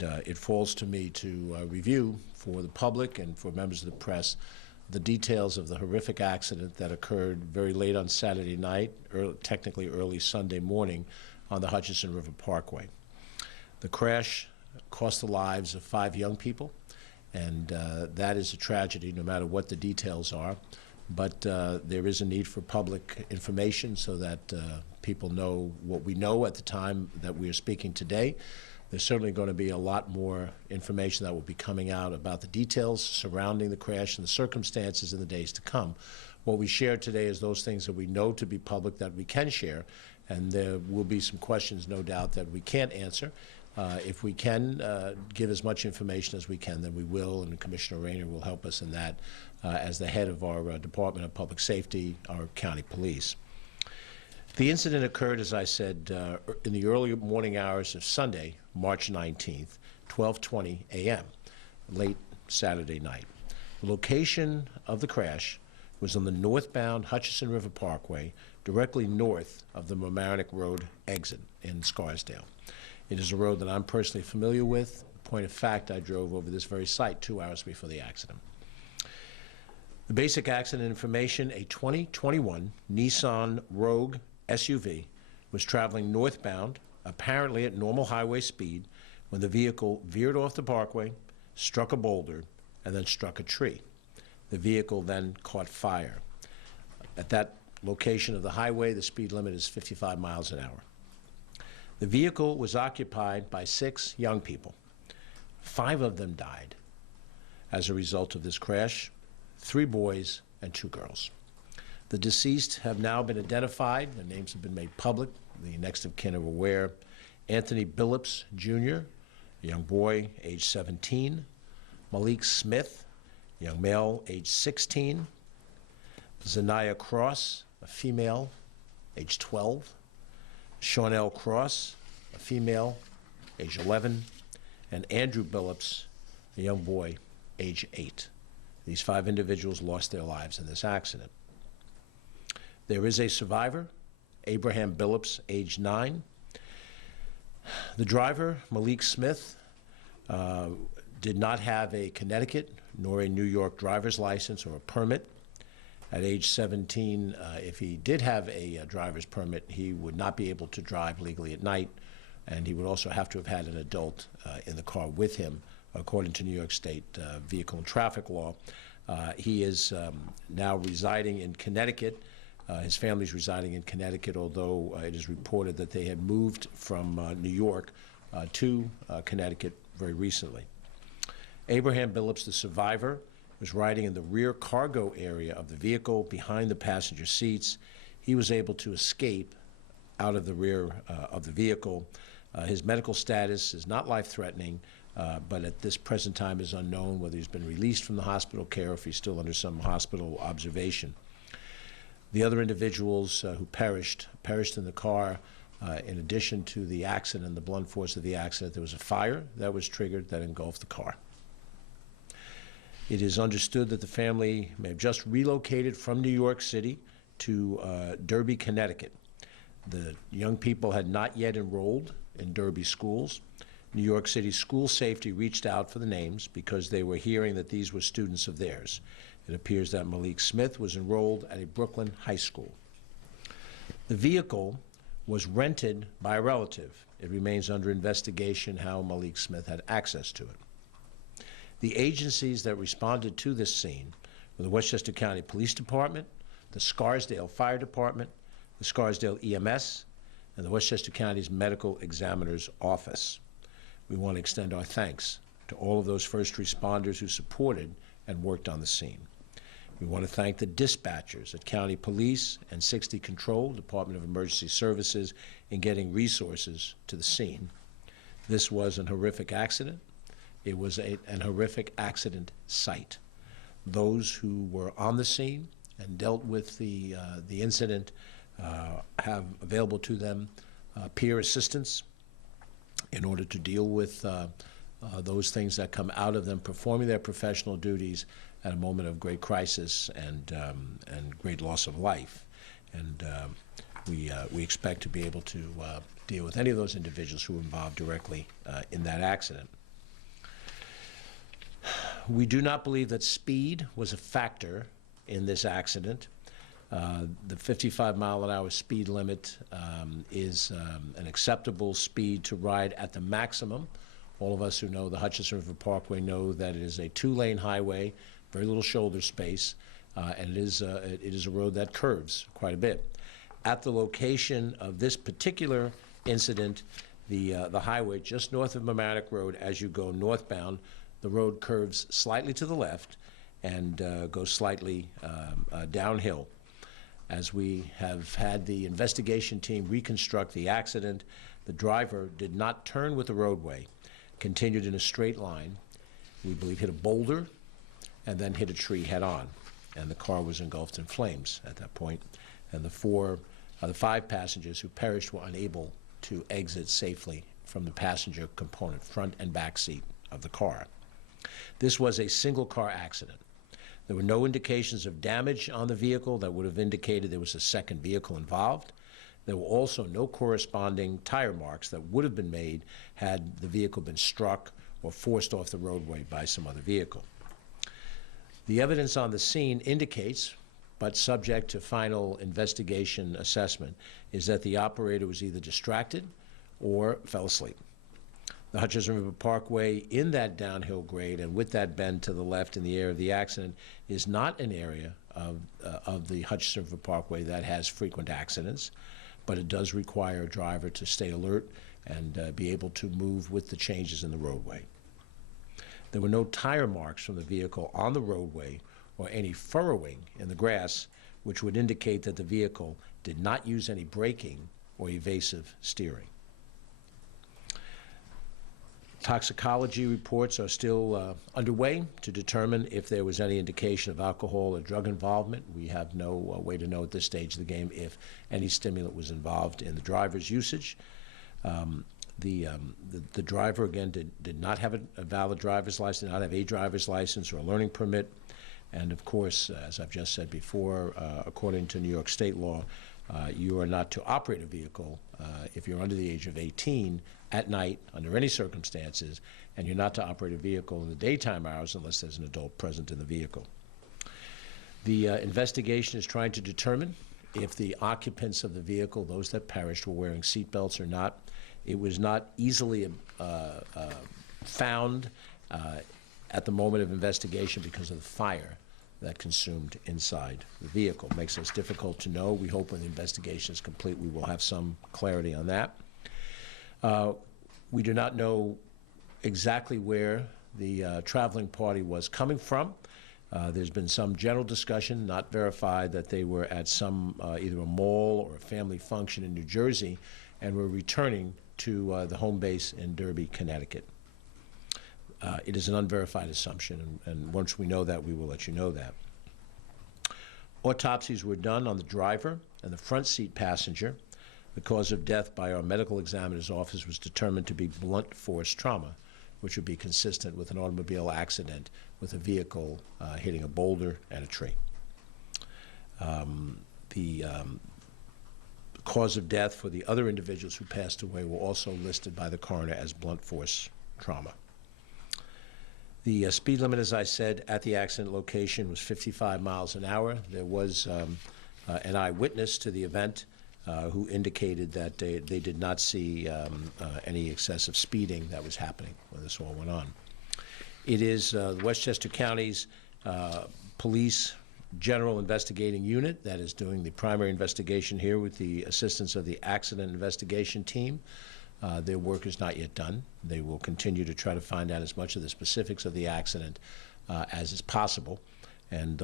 and it falls to me to review for the public and for members of the press the details of the horrific accident that occurred very late on Saturday night, technically early Sunday morning, on the Hutchinson River Parkway. The crash cost the lives of 5 young people, and that is a tragedy no matter what the details are. But there is a need for public information so that people know what we know at the time that we are speaking today. There's certainly going to be a lot more information that will be coming out about the details surrounding the crash and the circumstances in the days to come. What we share today is those things that we know to be public that we can share, and there will be some questions, no doubt, that we can't answer. If we can give as much information as we can, then we will, and Commissioner Rayner will help us in that as the head of our Department of Public Safety, our county police. The incident occurred, as I said, in the early morning hours of Sunday, March 19th, 12:20 a.m., late Saturday night. The location of the crash was on the northbound Hutchinson River Parkway, directly north of the Mamaroneck Road exit in Scarsdale. It is a road that I'm personally familiar with. Point of fact, I drove over this very site 2 hours before the accident. The basic accident information: a 2021 Nissan Rogue SUV was traveling northbound, apparently at normal highway speed, when the vehicle veered off the parkway, struck a boulder, and then struck a tree. The vehicle then caught fire. At that location of the highway, the speed limit is 55 miles an hour. The vehicle was occupied by 6 young people. 5 of them died as a result of this crash, 3 boys and 2 girls. The deceased have now been identified. Their names have been made public. The next of kin are aware. Anthony Billups, Jr., a young boy, age 17. Malik Smith, a young male, age 16. Zanaya Cross, a female, age 12. Shawnell Cross, a female, age 11. And Andrew Billups, a young boy, age 8. These 5 individuals lost their lives in this accident. There is a survivor, Abraham Billups, age 9. The driver, Malik Smith, did not have a Connecticut nor a New York driver's license or a permit. At age 17, if he did have a driver's permit, he would not be able to drive legally at night, and he would also have to have had an adult in the car with him, according to New York State vehicle and traffic law. He is now residing in Connecticut. His family's residing in Connecticut, although it is reported that they had moved from New York to Connecticut very recently. Abraham Billups, the survivor, was riding in the rear cargo area of the vehicle behind the passenger seats. He was able to escape out of the rear of the vehicle. His medical status is not life-threatening, but at this present time is unknown whether he's been released from the hospital care or if he's still under some hospital observation. The other individuals who perished in the car. In addition to the accident and the blunt force of the accident, there was a fire that was triggered that engulfed the car. It is understood that the family may have just relocated from New York City to Derby, Connecticut. The young people had not yet enrolled in Derby schools. New York City School Safety reached out for the names because they were hearing that these were students of theirs. It appears that Malik Smith was enrolled at a Brooklyn high school. The vehicle was rented by a relative. It remains under investigation how Malik Smith had access to it. The agencies that responded to this scene were the Westchester County Police Department, the Scarsdale Fire Department, the Scarsdale EMS, and the Westchester County's Medical Examiner's Office. We want to extend our thanks to all of those first responders who supported and worked on the scene. We want to thank the dispatchers at County Police and 60 Control, Department of Emergency Services, in getting resources to the scene. This was an horrific accident. It was an horrific accident site. Those who were on the scene and dealt with the incident have available to them peer assistance in order to deal with those things that come out of them performing their professional duties at a moment of great crisis and great loss of life. And we expect to be able to deal with any of those individuals who were involved directly in that accident. We do not believe that speed was a factor in this accident. The 55-mile-an-hour speed limit is an acceptable speed to ride at the maximum. All of us who know the Hutchinson River Parkway know that it is a two-lane highway, very little shoulder space, and it is a road that curves quite a bit. At the location of this particular incident, the highway just north of Mamaroneck Road, as you go northbound, the road curves slightly to the left and goes slightly downhill. As we have had the investigation team reconstruct the accident, the driver did not turn with the roadway, continued in a straight line. We believe hit a boulder and then hit a tree head-on, and the car was engulfed in flames at that point. And the five passengers who perished were unable to exit safely from the passenger component, front and back seat of the car. This was a single-car accident. There were no indications of damage on the vehicle that would have indicated there was a second vehicle involved. There were also no corresponding tire marks that would have been made had the vehicle been struck or forced off the roadway by some other vehicle. The evidence on the scene indicates, but subject to final investigation assessment, is that the operator was either distracted or fell asleep. The Hutchinson River Parkway, in that downhill grade and with that bend to the left in the area of the accident, is not an area of the Hutchinson River Parkway that has frequent accidents, but it does require a driver to stay alert and be able to move with the changes in the roadway. There were no tire marks from the vehicle on the roadway or any furrowing in the grass, which would indicate that the vehicle did not use any braking or evasive steering. Toxicology reports are still underway to determine if there was any indication of alcohol or drug involvement. We have no way to know at this stage of the game if any stimulant was involved in the driver's usage. The driver, again, did not have a valid driver's license, did not have a driver's license or a learning permit. And of course, as I've just said before, according to New York state law, you are not to operate a vehicle if you're under the age of 18 at night under any circumstances, and you're not to operate a vehicle in the daytime hours unless there's an adult present in the vehicle. The investigation is trying to determine if the occupants of the vehicle, those that perished, were wearing seat belts or not. It was not easily found at the moment of investigation because of the fire that consumed inside the vehicle. It makes us difficult to know. We hope when the investigation is complete we will have some clarity on that. We do not know exactly where the traveling party was coming from. There's been some general discussion, not verified, that they were at some either a mall or a family function in New Jersey and were returning to the home base in Derby, Connecticut. It is an unverified assumption, and once we know that, we will let you know that. Autopsies were done on the driver and the front seat passenger. The cause of death by our medical examiner's office was determined to be blunt force trauma, which would be consistent with an automobile accident with a vehicle hitting a boulder and a tree. The cause of death for the other individuals who passed away were also listed by the coroner as blunt force trauma. The speed limit, as I said, at the accident location was 55 miles an hour. There was an eyewitness to the event who indicated that they did not see any excessive speeding that was happening when this all went on. It is Westchester County's Police General Investigating Unit that is doing the primary investigation here with the assistance of the Accident Investigation Team. Their work is not yet done. They will continue to try to find out as much of the specifics of the accident as is possible, and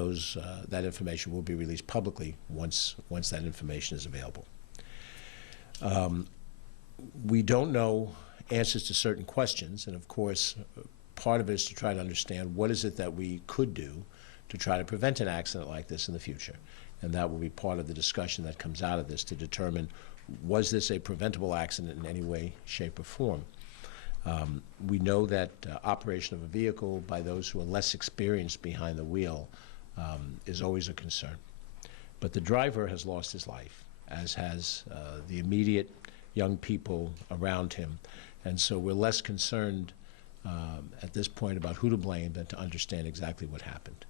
that information will be released publicly once that information is available. We don't know answers to certain questions, and of course, part of it is to try to understand what is it that we could do to try to prevent an accident like this in the future, and that will be part of the discussion that comes out of this to determine, was this a preventable accident in any way, shape, or form? We know that operation of a vehicle by those who are less experienced behind the wheel is always a concern. But the driver has lost his life, as has the immediate young people around him. And so we're less concerned at this point about who to blame than to understand exactly what happened.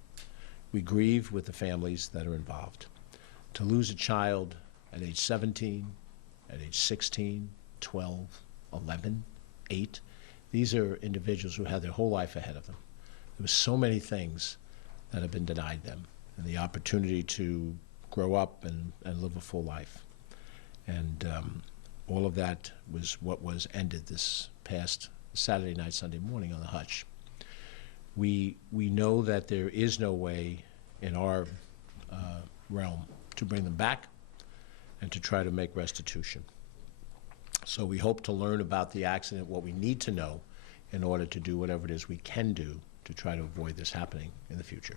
We grieve with the families that are involved. To lose a child at age 17, at age 16, 12, 11, 8, these are individuals who had their whole life ahead of them. There were so many things that have been denied them, and the opportunity to grow up and live a full life. And all of that was what was ended this past Saturday night, Sunday morning on the Hutch. We know that there is no way in our realm to bring them back and to try to make restitution. So we hope to learn about the accident, what we need to know in order to do whatever it is we can do to try to avoid this happening in the future.